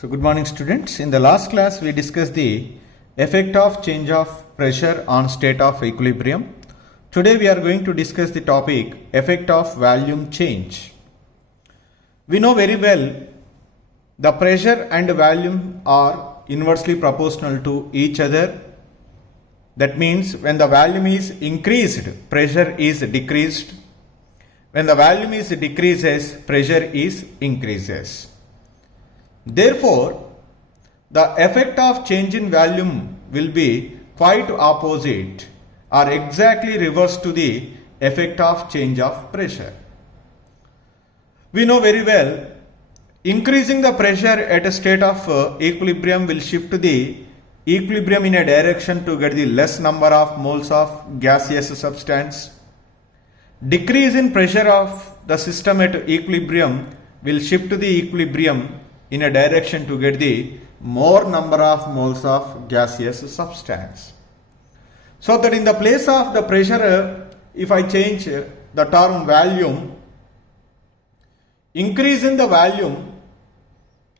So good morning students. In the last class we discussed the effect of change of pressure on state of equilibrium. Today we are going to discuss the topic effect of volume change. We know very well the pressure and volume are inversely proportional to each other. That means when the volume is increased, pressure is decreased. When the volume is decreases, pressure is increases. Therefore, the effect of change in volume will be quite opposite or exactly reverse to the effect of change of pressure. We know very well, increasing the pressure at a state of equilibrium will shift the equilibrium in a direction to get the less number of moles of gaseous substance. Decrease in pressure of the system at equilibrium will shift the equilibrium in a direction to get the more number of moles of gaseous substance. So that in the place of the pressure, if I change the term volume, increase in the volume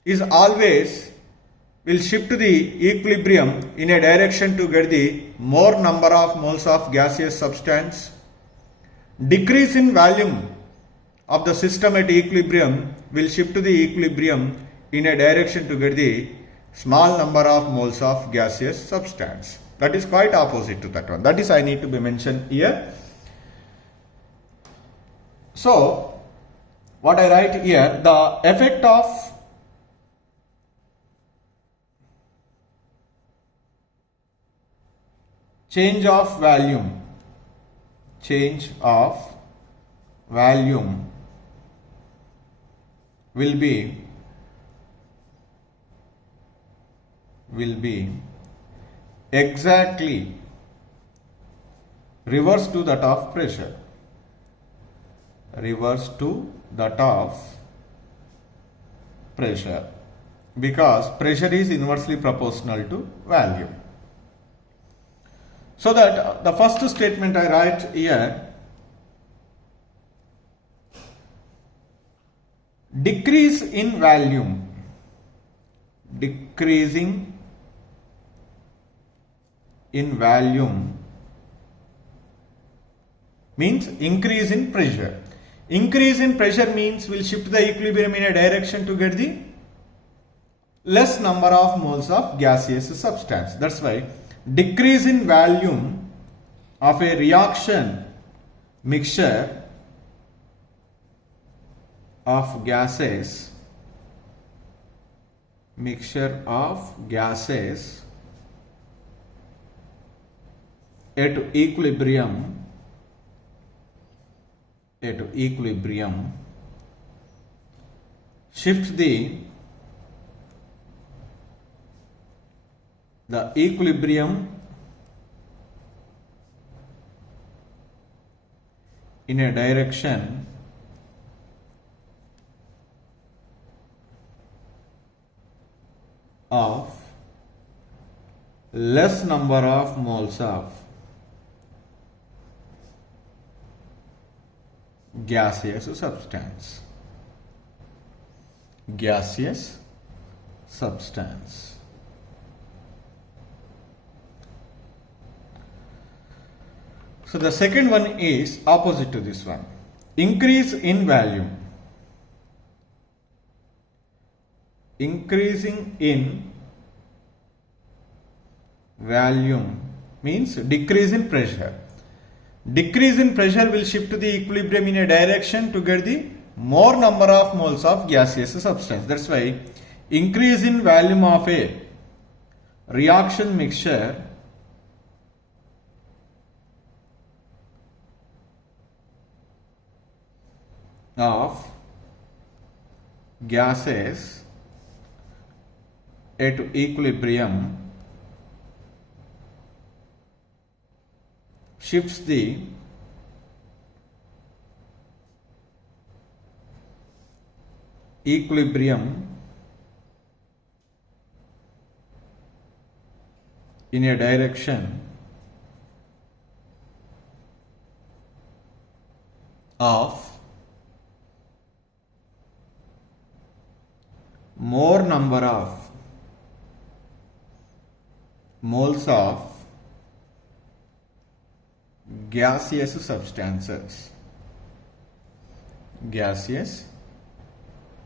is always will shift the equilibrium in a direction to get the more number of moles of gaseous substance. Decrease in volume of the system at equilibrium will shift the equilibrium in a direction to get the small number of moles of gaseous substance. That is quite opposite to that one. That is I need to be mentioned here. So, what I write here, the effect of change of volume will be exactly reverse to that of pressure. Reverse to that of pressure, because pressure is inversely proportional to volume. So that the first statement I write here, decrease in volume, decreasing in volume means increase in pressure. Increase in pressure means will shift the equilibrium in a direction to get the less number of moles of gaseous substance. That's why decrease in volume of a reaction mixture of gases at equilibrium shift the equilibrium in a direction of less number of moles of gaseous substance. So the second one is opposite to this one. Increase in volume. Increasing in volume means decrease in pressure. Decrease in pressure will shift the equilibrium in a direction to get the more number of moles of gaseous substance. That's why increase in volume of a reaction mixture of gases at equilibrium shifts the equilibrium in a direction of more number of moles of gaseous substances. Gaseous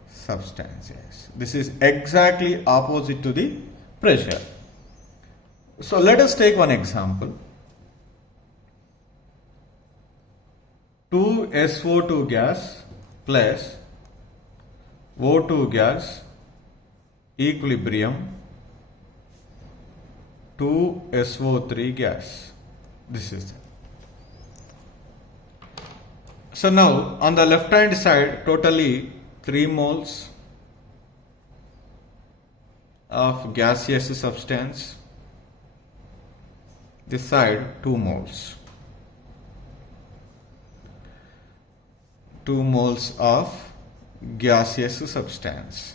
substances. This is exactly opposite to the pressure. So let us take one example. 2SO2 gas plus O2 gas equilibrium 2SO3 gas. This is it. So now on the left hand side, totally 3 moles of gaseous substance. This side 2 moles. 2 moles of gaseous substance.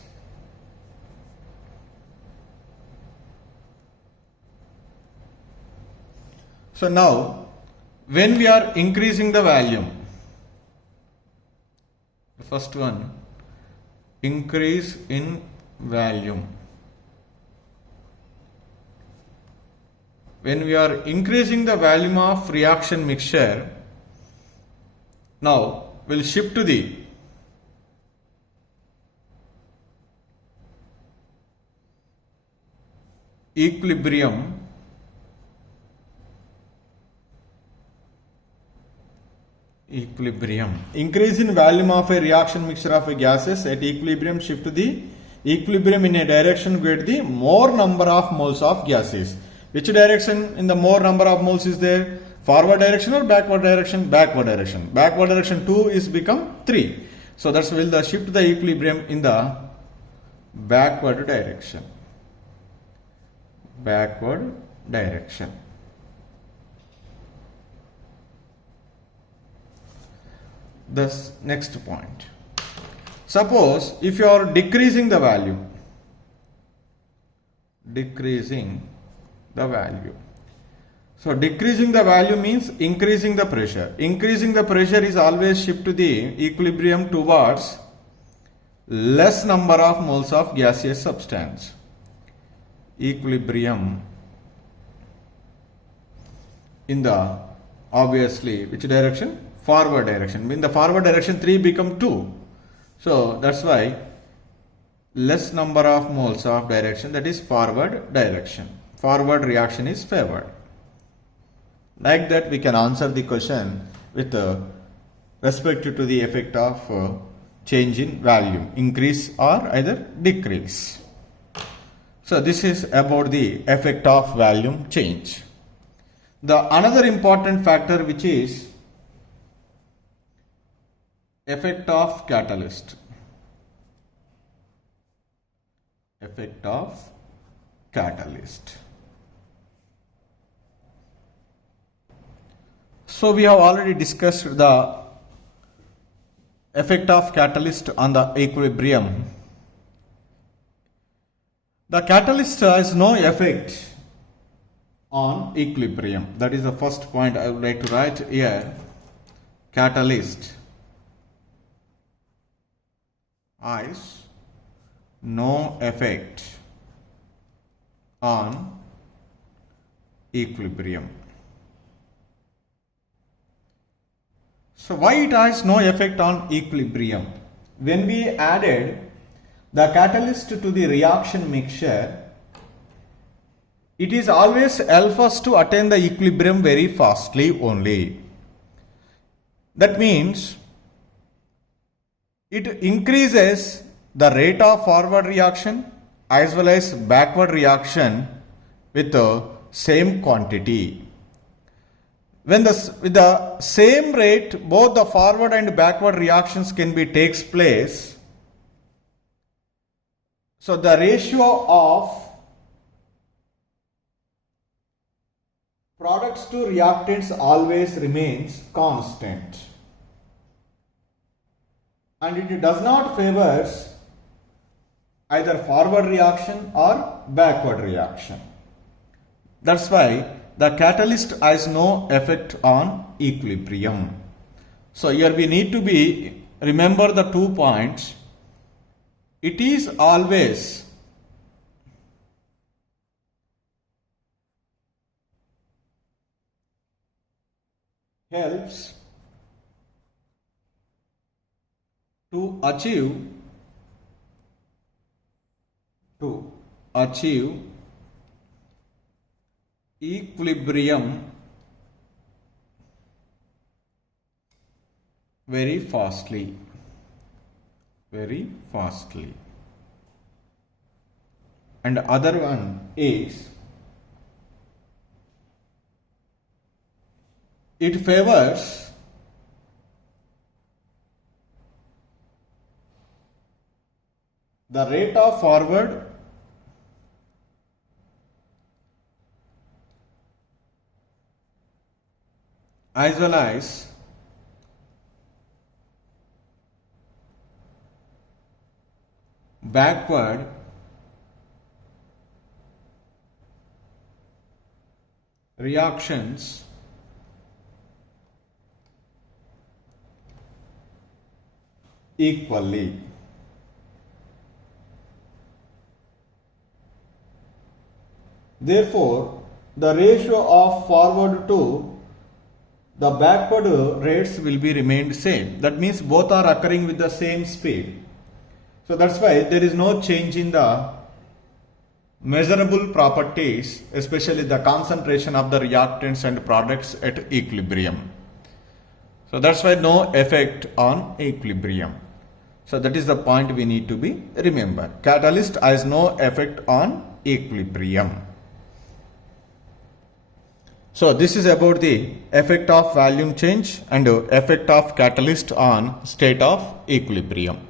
So now when we are increasing the volume, the first one, increase in volume. When we are increasing the volume of reaction mixture, now we'll shift to the equilibrium. Increase in volume of a reaction mixture of a gases at equilibrium, shift to the equilibrium in a direction where the more number of moles of gases. Which direction in the more number of moles is there? Forward direction or backward direction? Backward direction. Backward direction 2 is become 3. So that's will the shift the equilibrium in the backward direction. Backward direction. Thus, next point. Suppose if you are decreasing the value, so decreasing the value means increasing the pressure. Increasing the pressure is always shift to the equilibrium towards less number of moles of gaseous substance. Equilibrium in the obviously which direction? Forward direction. In the forward direction 3 become 2. So that's why less number of moles of direction, that is forward direction. Forward reaction is favored. Like that we can answer the question with respect to the effect of change in volume, increase or either decrease. So this is about the effect of volume change. The another important factor which is effect of catalyst. Effect of catalyst. So we have already discussed the effect of catalyst on the equilibrium. The catalyst has no effect on equilibrium. That is the first point I would like to write here. Catalyst has no effect on equilibrium. So why it has no effect on equilibrium? When we added the catalyst to the reaction mixture, it is always help us to attain the equilibrium very fastly only. That means it increases the rate of forward reaction as well as backward reaction with the same quantity. When with the same rate, both the forward and backward reactions can be takes place. So the ratio of products to reactants always remains constant, and it does not favors either forward reaction or backward reaction. That's why the catalyst has no effect on equilibrium. So here we need to remember the 2 points. It is always helps to achieve equilibrium very fastly. And other one is it favors the rate of forward as well as backward reactions equally. Therefore, the ratio of forward to the backward rates will be remained same. That means both are occurring with the same speed. So that's why there is no change in the measurable properties, especially the concentration of the reactants and products at equilibrium. So that's why no effect on equilibrium. So that is the point we need to be remember. Catalyst has no effect on equilibrium. So this is about the effect of volume change and effect of catalyst on state of equilibrium.